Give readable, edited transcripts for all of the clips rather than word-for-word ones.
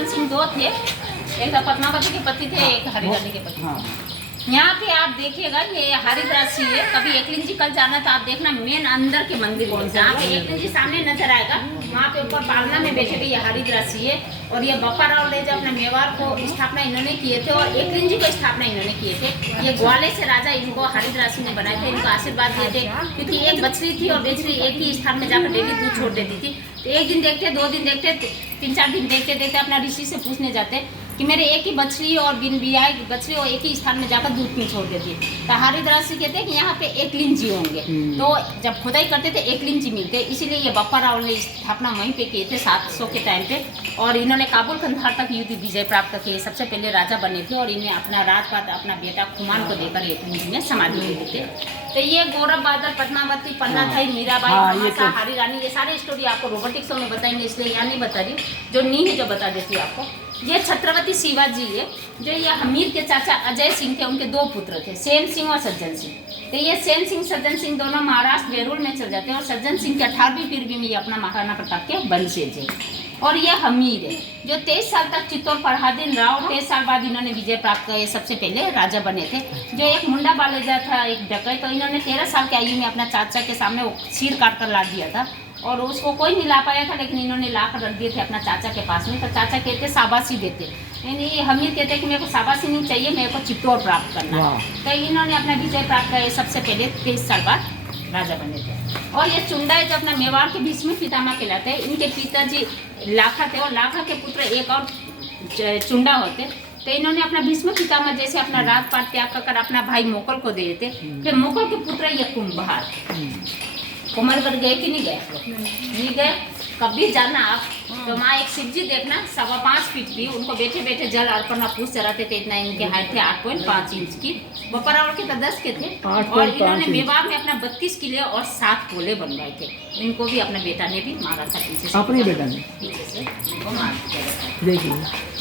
रतन सिंह दो थे, एक तो पद्मावती के पति थे, एक हरिरानी के पति थे। यहाँ पे आप देखिएगा ये हरिद्रासी है। कभी एकलिंग जी कल जाना तो आप देखना मेन अंदर के मंदिर में जहाँ पे एकलिंग जी सामने नजर आएगा, वहाँ पे ऊपर पालना में बैठे हुए ये हरिद्रासी है। और ये बप्पा राव ले जो अपने मेवाड़ को स्थापना इन्होंने किए थे और एकलिंग जी को स्थापना इन्होंने किए थे। ये ग्वाले से राजा इनको हरिद्रासी ने बनाए थे, इनको आशीर्वाद दिए थे, क्योंकि एक बछड़ी थी और बछड़ी एक ही स्थान में जाकर डेली दूध छोड़ देती थी। तो एक दिन देखते, 2 दिन देखते, 3-4 दिन देखते देखते अपना ऋषि से पूछने जाते कि मेरे एक ही बछड़ी और बिन बियाई बछड़ी और एक ही स्थान में जाकर दूध क्यों छोड़ देती है। तो हरिद्रासी कहते हैं कि यहाँ पे एकलिंग जी होंगे। तो जब खुदाई करते थे एकलिंग जी मिलते, इसीलिए ये बप्पा राव ने स्थापना वहीं पे किए थे 700 के टाइम पे। और इन्होंने काबुल कंधार तक युद्ध विजय प्राप्त किए, सबसे पहले राजा बने थे। और इन्हें अपना राजपाट अपना बेटा खुमान को देकर एकलिंग जी में समाधि दे थे। तो ये गौरव बादल, पद्मावती, पन्नाथाई, मीराबाई, हरिरानी, ये सारे स्टोरी आपको रोबोटिक शो में बताएंगे, इसलिए यहाँ नहीं बता रही, जो नी है जो बता देती है आपको। ये छत्रपति शिवाजी है, जो ये हमीर के चाचा अजय सिंह थे, उनके 2 पुत्र थे, सेन सिंह और सज्जन सिंह। तो ये सेन सिंह सज्जन सिंह दोनों महाराष्ट्र बेरुल में चल जाते हैं। और सज्जन सिंह के 18वीं पीढ़ी में ये अपना महाराणा प्रताप के वंशज है। और ये हमीर है, जो 23 साल तक चित्तौड़ पढ़ादीन राव, 23 साल बाद इन्होंने विजय प्राप्त किया, सबसे पहले राजा बने थे। जो एक मुंडा बालेजा था, एक डकैत, तो इन्होंने 13 साल की आयु में अपना चाचा के सामने वो सिर काट कर ला दिया था। और उसको कोई नहीं ला पाया था, लेकिन इन्होंने ला कर रख दिए थे अपना चाचा के पास में। तो चाचा कहते शाबाशी देते, यानी हमीर कहते कि मेरे को शाबाशी नहीं चाहिए, मेरे को चित्तौड़ प्राप्त करना है। तो इन्होंने अपना विजय प्राप्त किया, सबसे पहले 23 साल बाद राजा बने थे। और ये चुंडा है जो अपना मेवाड़ के भीष्म पितामह कहलाते हैं। इनके पिताजी लाखा थे और लाखा के पुत्र एक और चुंडा होते। तो इन्होंने अपना भीष्म पितामह जैसे अपना राजपाट त्याग कर अपना भाई मोकल को दे देते। फिर मोकल के पुत्र ये कुंभार, कुमारगढ़ गए कि नहीं गए? नहीं गए, कभी जाना आप तो वहाँ एक शिव जी देखना 5.25 फीट की, उनको बैठे बैठे जल अर्पण पूछ चढ़ाते थे। इतना इनके हाइट थे 8.5 इंच की। बप्पा रावल के तो 10 के थे। और इन्होंने मेवाड़ में अपना 32 किले और 7 कोले बनवाए थे। इनको भी अपना बेटा ने भी मारा था पीछे से, अपने बेटा ने पीछे से इनको मार दिया। देखिए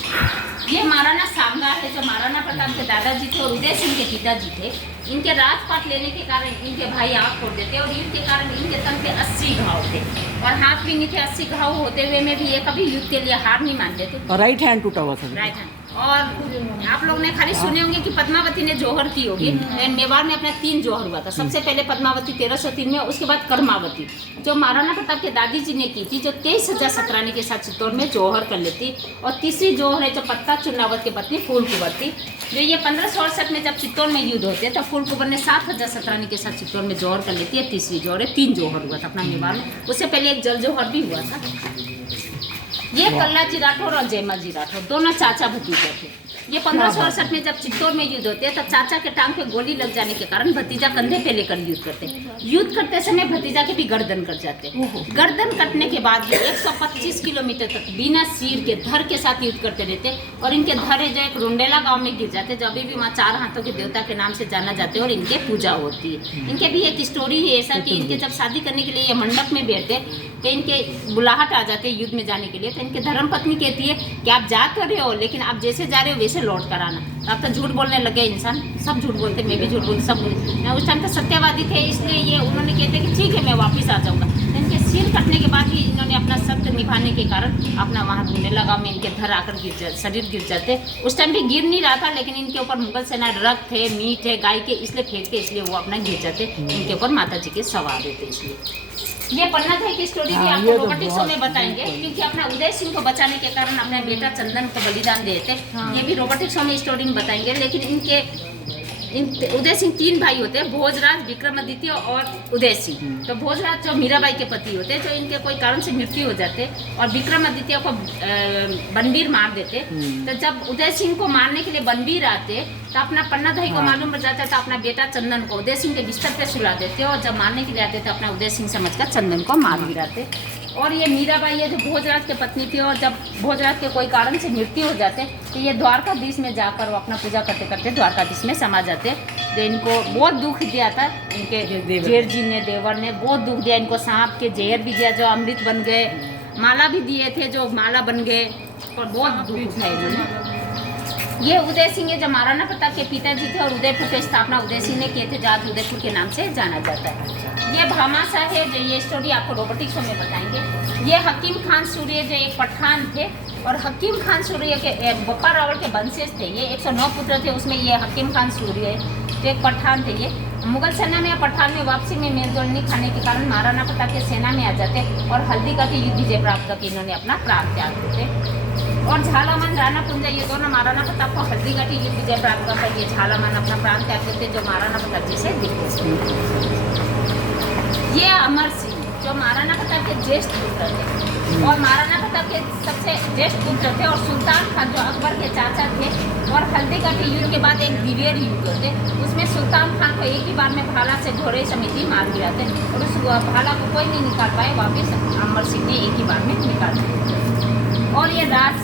ये महाराणा सांगा है, जो महाराणा प्रताप के दादाजी थे और उदय सिंह के पिताजी थे। इनके राजपाट लेने के कारण इनके भाई आँख फोड़ देते और इनके कारण इनके तन पे 80 घाव थे और हाथ भी नहीं थे। 80 घाव होते हुए में भी ये कभी युद्ध के लिए हार नहीं मानते थे। और राइट हैंड टूटा हुआ था। Right hand. और आप लोग ने खाली सुने होंगे कि पद्मावती ने जौहर की होगी। मेवाड़ में अपना 3 जौहर हुआ था। सबसे पहले पद्मावती 1303 में, उसके बाद कर्मावती जो महाराणा प्रताप के दादी जी ने की थी, जो 23,000 सतरानी के साथ चित्तौड़ में जौहर कर लेती। और तीसरी जौहर है जो पत्ता चुनावत की पत्नी फूल कुंवर थी, जो ये 1567 में जब चित्तौड़ में युद्ध होते तो फूल कुंवर ने 7,000 सतरानी के साथ चित्तौड़ में जौहर कर लेती है। तीसरी जौहर है, 3 जौहर हुआ था अपना मेवाड़ में। उससे पहले एक जल जौहर भी हुआ था। ये कल्लाजी राठौर और जयमाजी राठौर दोनों चाचा भतीजा थे। ये 1568 में जब चित्तौड़ में युद्ध होते हैं तब चाचा के टांग पे गोली लग जाने के कारण भतीजा कंधे पे लेकर युद्ध करते। युद्ध करते समय भतीजा के भी गर्दन कट जाते। गर्दन कटने के बाद भी 125 किलोमीटर तक बिना सिर के धर के साथ युद्ध करते रहते। और इनके धर जो एक रुंडेला गांव में गिर जाते, जो अभी भी वहाँ 4 हाथों के देवता के नाम से जाना जाते और इनके पूजा होती है। इनके भी एक स्टोरी है ऐसा कि इनके जब शादी करने के लिए ये मंडप में बैठते तो इनके बुलाहट आ जाते युद्ध में जाने के लिए। तो इनके धर्मपत्नी कहती है कि आप जा तो रहे हो, लेकिन आप जैसे जा रहे हो वैसे लौट कर आना। अब तो झूठ बोलने लगे इंसान, सब झूठ बोलते, मैं भी झूठ बोलती, सब मैं उस टाइम तो सत्यवादी थे, इसलिए ये उन्होंने कहते कि ठीक है मैं वापस आ जाऊँगा। इनके सिर कटने के बाद ही इन्होंने अपना सत्य निभाने के कारण अपना वहाँ ढूंढने लगा में इनके धर आकर शरीर गिर जाते। उस टाइम भी गिर नहीं रहा था, लेकिन इनके ऊपर मुगल सेना रक्त है, मीट है गाय के, इसलिए फेंक के इसलिए वो अपना गिर जाते। इनके ऊपर माता जी के सवार होते इसलिए। ये पन्नाथाई की स्टोरी भी आपको रोबोटिक शो में बताएंगे, क्योंकि अपना उदय सिंह को बचाने के कारण अपना बेटा चंदन को बलिदान देते। ये भी रोबोटिक शो में स्टोरी में बताएंगे। लेकिन इनके उदय सिंह 3 भाई होते हैं, भोजराज, विक्रमादित्य और उदय सिंह। तो भोजराज जो मीराबाई के पति होते हैं, जो इनके कोई कारण से मृत्यु हो जाते, और विक्रमादित्य को बनबीर मार देते। तो जब उदय सिंह को मारने के लिए बनबीर आते तो अपना पन्नाथाई को मालूम पड़ जाता था, अपना बेटा चंदन को उदय सिंह के बिस्तर पे सुला देते और जब मारने के लिए आते तो अपना उदय सिंह समझकर चंदन को मार गिराते। और ये मीराबाई है जो भोजराज के पत्नी थी, और जब भोजराज के कोई कारण से मृत्यु हो जाते तो ये द्वारकाधीश में जाकर वो अपना पूजा करते करते द्वारकाधीश में समा जाते। तो इनको बहुत दुख दिया था, इनके जेठ जी ने, देवर ने बहुत दुख दिया इनको। सांप के जहर भी दिया जो अमृत बन गए, माला भी दिए थे जो माला बन गए, और बहुत दुख उठाए इन्होंने। ये उदय सिंह है जो महाराणा प्रताप के पिताजी थे और उदयपुर की स्थापना उदय सिंह ने किए थे, जो आज उदयपुर के नाम से जाना जाता है। ये भामाशाह है जो ये स्टोरी आपको रोबोटिक शो में बताएंगे। ये हकीम खान सूर्य जो एक पठान थे, और हकीम खान सूर्य के बप्पा रावल के वंशज थे ये। 109 पुत्र थे, उसमें ये हकीम खान सूर्य जो एक पठान थे ये। मुगल सेना में या पठान में वापसी में मेलजोल नहीं खाने के कारण महाराणा प्रताप के सेना में आ जाते और हल्दी का युद्ध विजय प्राप्त करके इन्होंने अपना प्राण त्याग देते। और झालामन राणा कुंजा ये दोनों महाराणा प्रताप को हल्दी का युद्ध विजय प्राप्त करके ये झालामन अपना प्राण त्याग देते जो महाराणा प्रताप जी से दिखते। ये अमर सिंह जो महाराणा प्रताप के ज्येष्ठ पुत्र थे और महाराणा प्रताप के सबसे ज्येष्ठ पुत्र थे। और सुल्तान खान जो अकबर के चाचा थे और हल्दी का युद्ध के बाद एक दिवेर युद्ध थे, उसमें सुल्तान खान को एक ही बार में भाला से घोड़े समेत ही मार गिरा थे और उस भाला को कोई नहीं निकाल पाए, वापिस अमर सिंह ने एक ही बार में निकाल दिया। और ये राज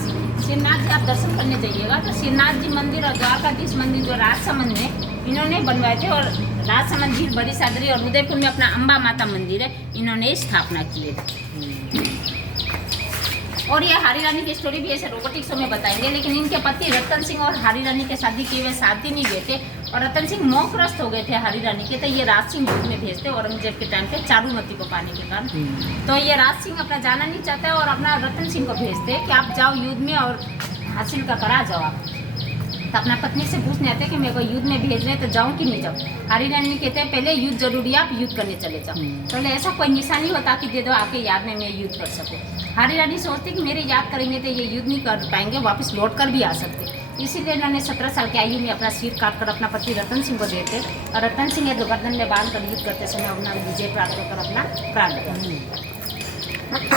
श्रीनाथ जी आप दर्शन करने जाइएगा तो श्रीनाथ जी मंदिर और द्वारकाधीश मंदिर जो राजसमंद में इन्होंने बनवाए थे। और राजसमंद झील, बड़ी सादरी और उदयपुर में अपना अम्बा माता मंदिर है, इन्होंने स्थापना किए थे। और ये हारी रानी की स्टोरी भी ऐसे रोबोटिक शो में बताएंगे, लेकिन इनके पति रतन सिंह और हारी रानी के शादी किए हुए 7 दिन ही गए थे और रतन सिंह मोहग्रस्त हो गए थे हारी रानी के, तो ये राज सिंह युद्ध में भेजते औरंगजेब के टाइम पे चारूमती को पाने के कारण। तो ये राज सिंह अपना जाना नहीं चाहता और अपना रतन सिंह को भेजते कि आप जाओ युद्ध में और हासिल का करा जाओ आप। तो अपना पत्नी से पूछने आते कि मेरे को युद्ध में भेज रहे हैं तो जाऊँ कि नहीं जाऊँ। हारी रानी कहते हैं पहले युद्ध जरूरी है, आप युद्ध करने चले जाओ। पहले ऐसा कोई निशानी होता कि दे दो आपके याद में मैं युद्ध कर सकूँ। हारी रानी सोचती कि मेरे याद करेंगे तो ये युद्ध नहीं कर पाएंगे, वापस लौट कर भी आ सकते। इसीलिए इन्होंने 17 साल की आयु में अपना सिर काट कर अपना पति रतन सिंह को देते और रतन सिंह ये गर्दन में बांध कर युद्ध करते समय अपना विजय प्राप्त कर अपना प्राण दिया।